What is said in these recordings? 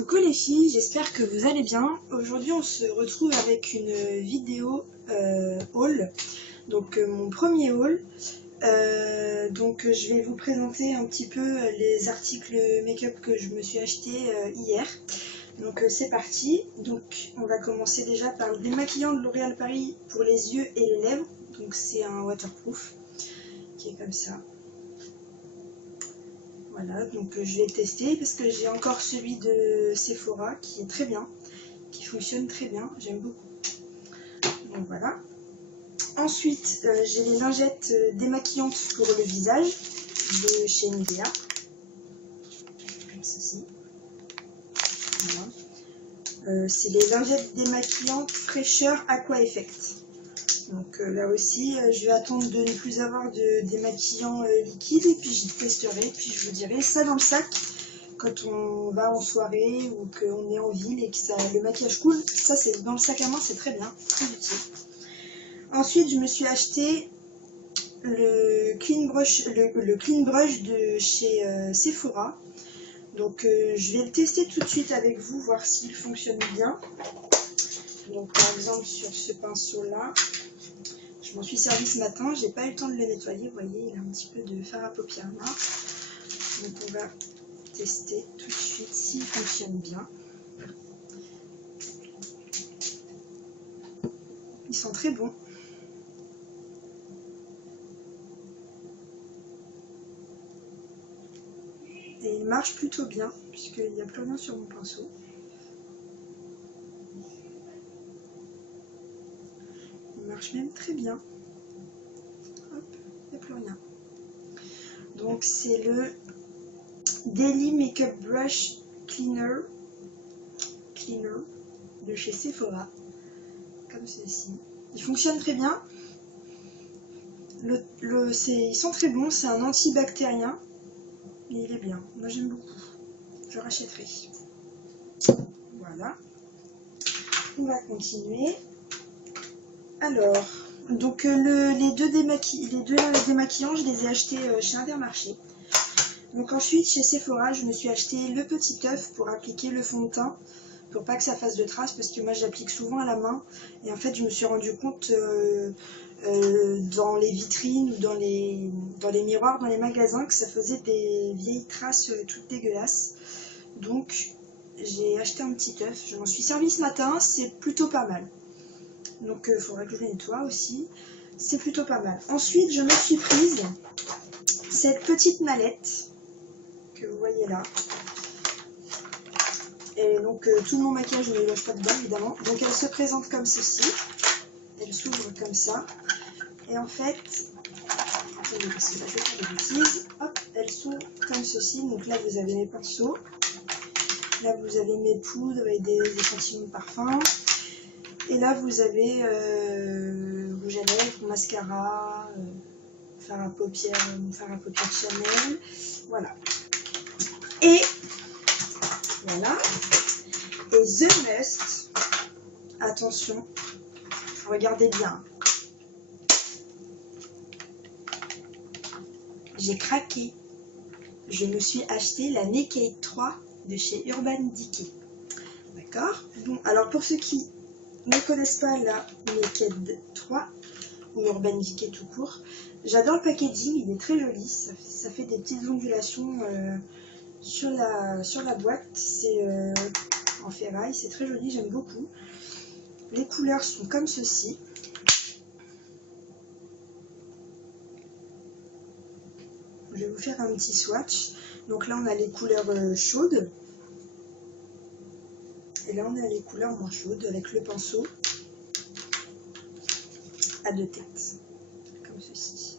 Coucou les filles, j'espère que vous allez bien. Aujourd'hui on se retrouve avec une vidéo haul, donc mon premier haul. Je vais vous présenter un petit peu les articles make-up que je me suis acheté hier. Donc c'est parti. Donc on va commencer déjà par le démaquillant de L'Oréal Paris pour les yeux et les lèvres. Donc c'est un waterproof qui est comme ça. Voilà, donc je vais tester parce que j'ai encore celui de Sephora qui est très bien, qui fonctionne très bien, j'aime beaucoup. Donc voilà. Ensuite, j'ai les lingettes démaquillantes pour le visage de chez Nivea. Comme ceci. Voilà. C'est les lingettes démaquillantes fraîcheur Aqua Effect. Donc là aussi, je vais attendre de ne plus avoir de démaquillant liquide et puis j'y testerai, puis je vous dirai ça dans le sac quand on va en soirée ou qu'on est en ville et que le maquillage coule. Ça c'est dans le sac à main, c'est très bien, très utile. Ensuite, je me suis acheté le Clean Brush, le Clean Brush de chez Sephora. Donc je vais le tester tout de suite avec vous, voir s'il fonctionne bien. Donc par exemple sur ce pinceau là. Je m'en suis servi ce matin, j'ai pas eu le temps de le nettoyer, vous voyez, il a un petit peu de fard à paupières noir. Donc on va tester tout de suite s'il fonctionne bien. Ils sont très bons. Et il marche plutôt bien, puisqu'il n'y a plus rien sur mon pinceau. Il marche même très bien. Hop, il n'y a plus rien. Donc c'est le Daily Makeup Brush Cleaner de chez Sephora. Comme ceci. Il fonctionne très bien. Ils sont très bons, c'est un antibactérien. Et il est bien. Moi j'aime beaucoup. Je rachèterai. Voilà. On va continuer. Alors, donc les deux démaquillants, je les ai achetés chez Intermarché. Donc ensuite, chez Sephora, je me suis acheté le petit œuf pour appliquer le fond de teint, pour pas que ça fasse de traces, parce que moi j'applique souvent à la main. Et en fait, je me suis rendu compte dans les vitrines ou dans les miroirs, dans les magasins, que ça faisait des vieilles traces toutes dégueulasses. Donc, j'ai acheté un petit œuf. Je m'en suis servi ce matin, c'est plutôt pas mal. Donc il faudra que je le nettoie aussi. C'est plutôt pas mal. Ensuite, je me suis prise cette petite mallette que vous voyez là. Et donc tout mon maquillage, je ne le loge pas dedans évidemment. Donc elle se présente comme ceci. Elle s'ouvre comme ça. Et en fait, attendez parce que là je vais faire des bêtises. Hop, elle s'ouvre comme ceci. Donc là vous avez mes pinceaux. Là vous avez mes poudres et des échantillons de parfum. Et là vous avez rouge à lèvres, mascara, fard à paupières Chanel. Voilà. Et voilà. Et the must, attention, regardez bien. J'ai craqué. Je me suis acheté la Naked 3 de chez Urban Decay. D'accord? Bon, alors pour ceux qui ne connaissent pas la Naked 3 ou Urban Decay tout court, j'adore le packaging, il est très joli, ça fait des petites ondulations sur la boîte, c'est en ferraille, c'est très joli, j'aime beaucoup. Les couleurs sont comme ceci. Je vais vous faire un petit swatch. Donc là on a les couleurs chaudes. Et là on a les couleurs moins chaudes avec le pinceau à deux têtes. Comme ceci.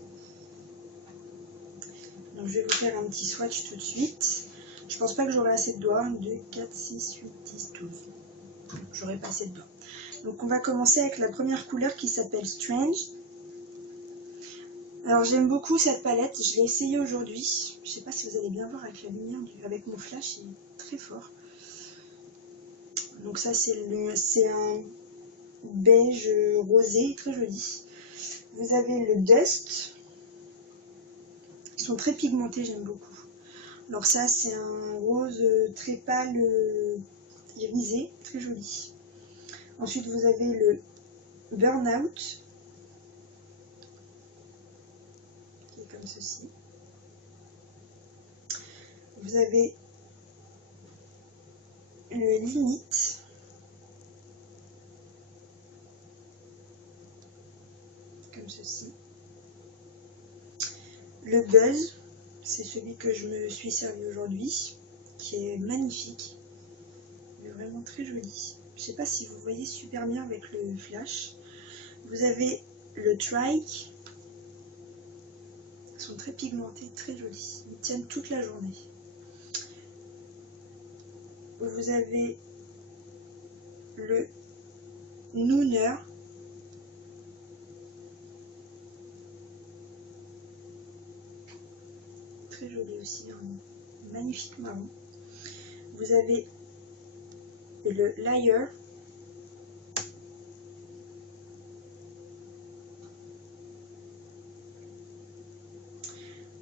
Donc je vais vous faire un petit swatch tout de suite. Je pense pas que j'aurai assez de doigts. 1, 2, 4, 6, 8, 10, 12. J'aurai pas assez de doigts. Donc on va commencer avec la première couleur qui s'appelle Strange. Alors j'aime beaucoup cette palette, je l'ai essayée aujourd'hui. Je sais pas si vous allez bien voir avec la lumière, avec mon flash, il est très fort. Donc ça c'est un beige rosé, très joli. Vous avez le Dust. Ils sont très pigmentés, j'aime beaucoup. Alors ça c'est un rose très pâle irisé, très joli. Ensuite vous avez le Burnout, qui est comme ceci. Vous avez le Limite, comme ceci. Le Buzz, c'est celui que je me suis servi aujourd'hui, qui est magnifique, il est vraiment très joli. Je ne sais pas si vous voyez super bien avec le flash. Vous avez le Trike, ils sont très pigmentés, très jolis, ils tiennent toute la journée. Vous avez le Nooner, très joli aussi, un magnifique marron. Vous avez le Liar,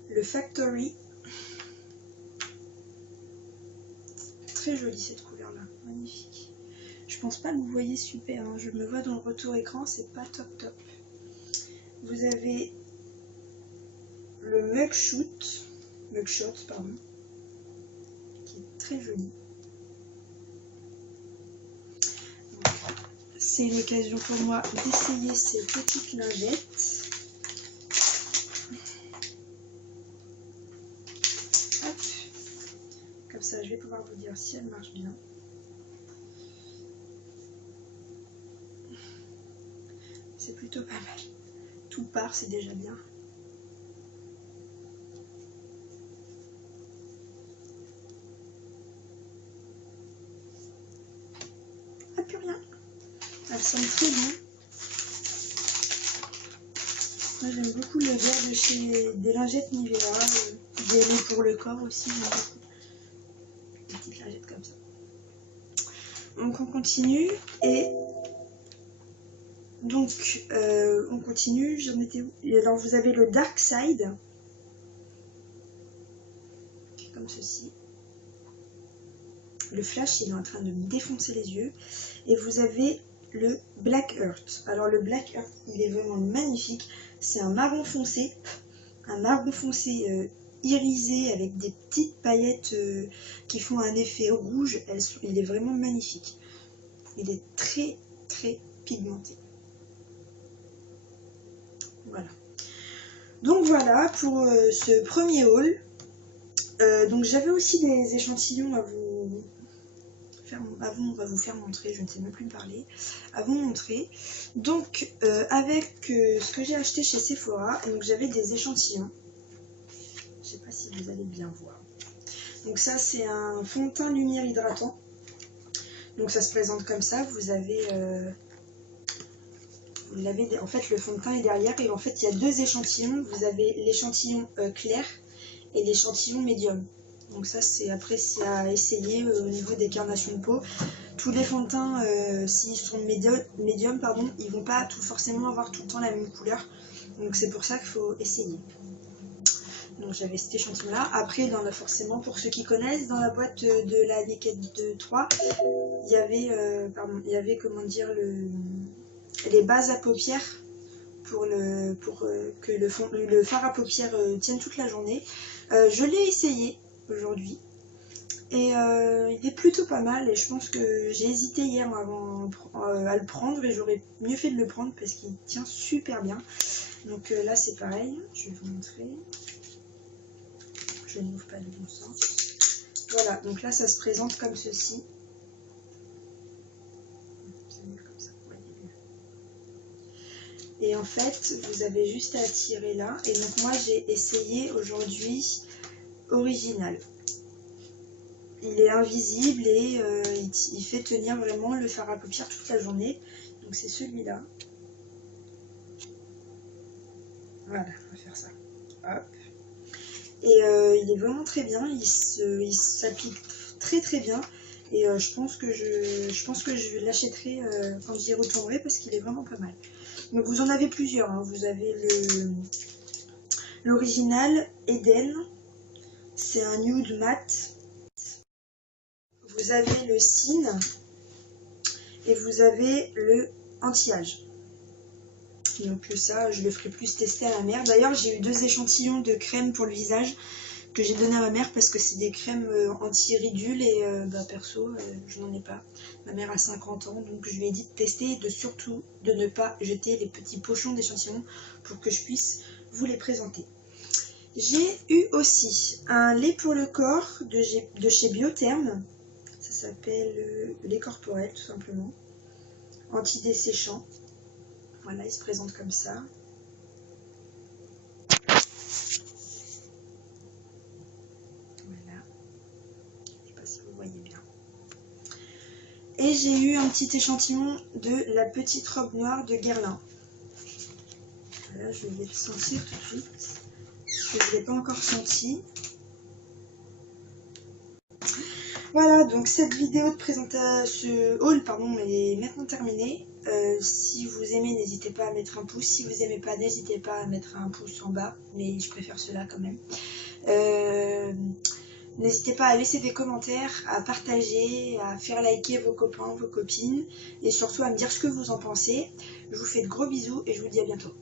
le Factory, très jolie cette couleur là, magnifique. Je pense pas que vous voyez super, hein. Je me vois dans le retour écran, c'est pas top top. Vous avez le Mugshot, pardon, qui est très joli. C'est une occasion pour moi d'essayer ces petites lingettes. Hop. Comme ça, je vais pouvoir vous dire si elles marchent bien. C'est plutôt pas mal. Tout part, c'est déjà bien. Ah, plus rien. Elles sentent très bon. Moi, j'aime beaucoup l'odeur de chez des lingettes Nivea. Des pour le corps aussi, j'aime beaucoup. Des petites lingettes comme ça. Donc, on continue. Et donc, on continue. J'en étais où? Et alors, vous avez le Dark Side. Comme ceci. Le flash, il est en train de me défoncer les yeux. Et vous avez le Black Earth. Alors le Black Earth, il est vraiment magnifique. C'est un marron foncé irisé avec des petites paillettes qui font un effet rouge. Il est vraiment magnifique. Il est très très pigmenté. Voilà. Donc voilà pour ce premier haul. Donc j'avais aussi des échantillons à vous faire, on va vous faire montrer, je ne sais même plus me parler, à vous montrer. Donc avec ce que j'ai acheté chez Sephora, donc j'avais des échantillons. Je ne sais pas si vous allez bien voir. Donc ça c'est un fond de teint lumière hydratant. Donc ça se présente comme ça, vous avez en fait le fond de teint est derrière et en fait il y a deux échantillons. Vous avez l'échantillon clair et l'échantillon médium. Donc ça c'est après c'est à essayer au niveau des carnations de peau. Tous les fonds de teint s'ils sont médium pardon, ils vont pas forcément avoir tout le temps la même couleur. Donc c'est pour ça qu'il faut essayer. Donc j'avais cet échantillon là. Après forcément pour ceux qui connaissent, dans la boîte de la Naked 3, il y avait comment dire les bases à paupières pour que le fard à paupières tienne toute la journée. Je l'ai essayé aujourd'hui et il est plutôt pas mal et je pense que j'ai hésité hier avant à le prendre et j'aurais mieux fait de le prendre parce qu'il tient super bien. Donc là c'est pareil, je vais vous montrer. Je n'ouvre pas du bon sens. Voilà, donc là ça se présente comme ceci. Et en fait, vous avez juste à tirer là. Et donc moi, j'ai essayé aujourd'hui Original. Il est invisible et il fait tenir vraiment le fard à paupières toute la journée. Donc c'est celui-là. Voilà, on va faire ça. Hop. Et il est vraiment très bien. Il s'applique très très bien. Et je pense que je l'achèterai quand j'y retournerai parce qu'il est vraiment pas mal. Donc vous en avez plusieurs, hein. Vous avez l'original Eden, C'est un nude mat. Vous avez le cine et vous avez le anti-âge. Donc ça, je le ferai plus tester à ma mère. D'ailleurs, j'ai eu 2 échantillons de crème pour le visage que j'ai donné à ma mère parce que c'est des crèmes anti-ridules et perso, je n'en ai pas. Ma mère a 50 ans, donc je lui ai dit de tester et de surtout de ne pas jeter les petits pochons d'échantillons pour que je puisse vous les présenter. J'ai eu aussi un lait pour le corps de chez Biotherm. Ça s'appelle lait corporel tout simplement. Anti-desséchant. Voilà, il se présente comme ça. Voilà. Je ne sais pas si vous voyez bien. Et j'ai eu un petit échantillon de la petite robe noire de Guerlain. Voilà, je vais le sentir tout de suite. Parce que je ne l'ai pas encore senti. Voilà, donc cette vidéo de présentation, ce haul, pardon, est maintenant terminée. Si vous aimez, n'hésitez pas à mettre un pouce. Si vous n'aimez pas, n'hésitez pas à mettre un pouce en bas. Mais je préfère cela quand même. N'hésitez pas à laisser des commentaires, à partager, à faire liker vos copains, vos copines. Et surtout à me dire ce que vous en pensez. Je vous fais de gros bisous et je vous dis à bientôt.